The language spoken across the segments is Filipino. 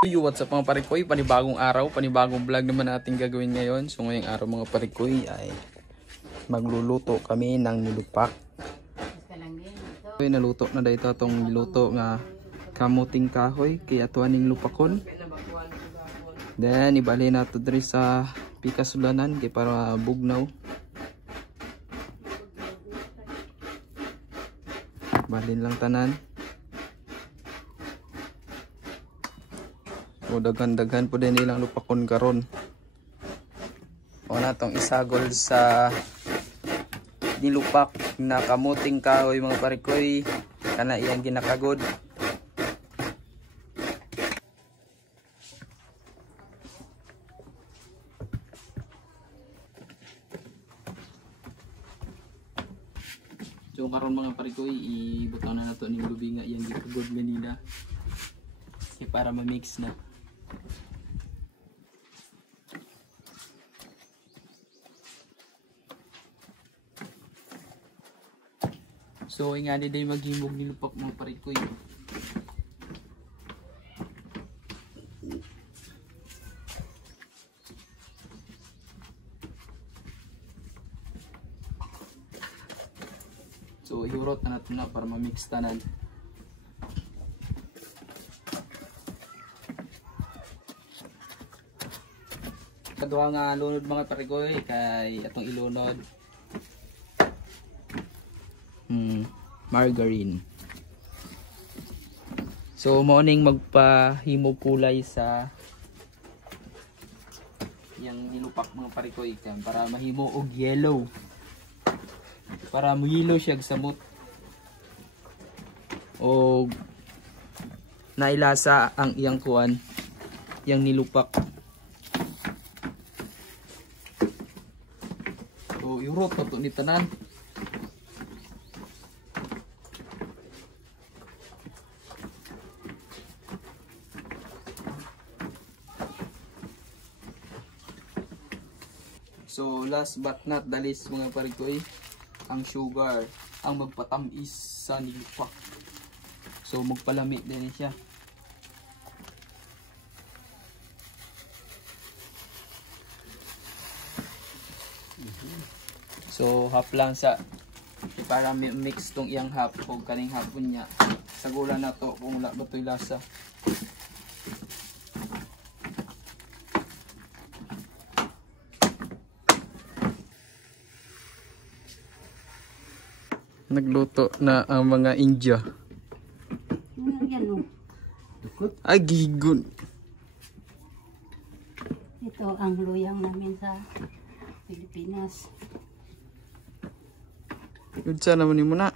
Yo, what's up mga parikoy? Panibagong araw, panibagong vlog naman natin gagawin ngayon. So ngayong araw mga parikoy ay magluluto kami ng nilupak. So, naluto na dito itong niluto nga kamuting kahoy kaya tuaning lupakon. Then ibali na ito diri sa pikasulanan kaya para bugnaw. Balin lang tanan. O daghan-daghan po din nilang lupakon karon. O na tong isagol sa nilupak na kamuting kahoy mga parikoy kana iyang ginakagod. So karon mga parikoy ibutang na nato ning lubi nga iyang gikagod ganina. Okay, para ma-mix na. So nga ni day maghimog ni lupak mga parikoy. So ihurot na natin na para ma-mix tanan. Kaduha nga lunod mga parikoy kay atong ilunod margarine. So morning magpahimog kulay sa yang nilupak mga parikoy kan para mahimo og yellow. Para mo yellow siya samot. O nailasa ang iyang kuan, yang nilupak. So yurot na to ni tanan. So last but not the least mga parikoy, ang sugar ang magpatamis sa nilupak. So magpalami din siya. So half lang sa para mix tong iyang half o kaning hapon niya. Sagulan na to kung wala ba to'y lasa. Nagluto na ang mga India. Ay, gigon. Ito ang luyang namin sa Pilipinas. Good sana mo ni muna.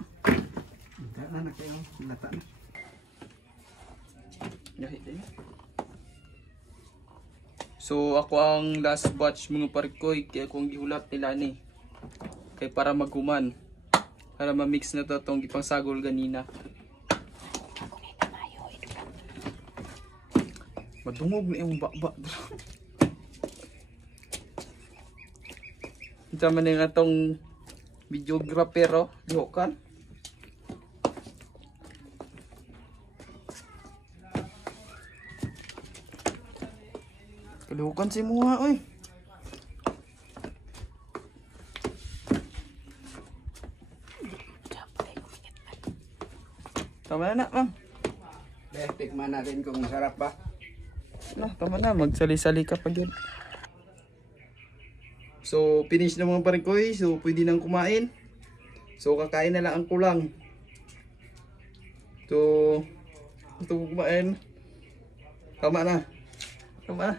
So ako ang last batch mga parikoy kaya kung gihulat nila ni. Kay para maguman. Para ma-mix na to itong ipangsagol ganina. Madungog na yung bakba. Ito man yung atong videographer, lihokan. Kalihokan si Muha, oy. Tama na, ma'am. Tikman natin kung masarap ba. No, tama na. Magsali-sali ka pa dyan. So, finish na mga parikoy. So, pwede nang kumain. So, kakain na lang ang kulang. So, gusto ko kumain. Tama na. Tama na.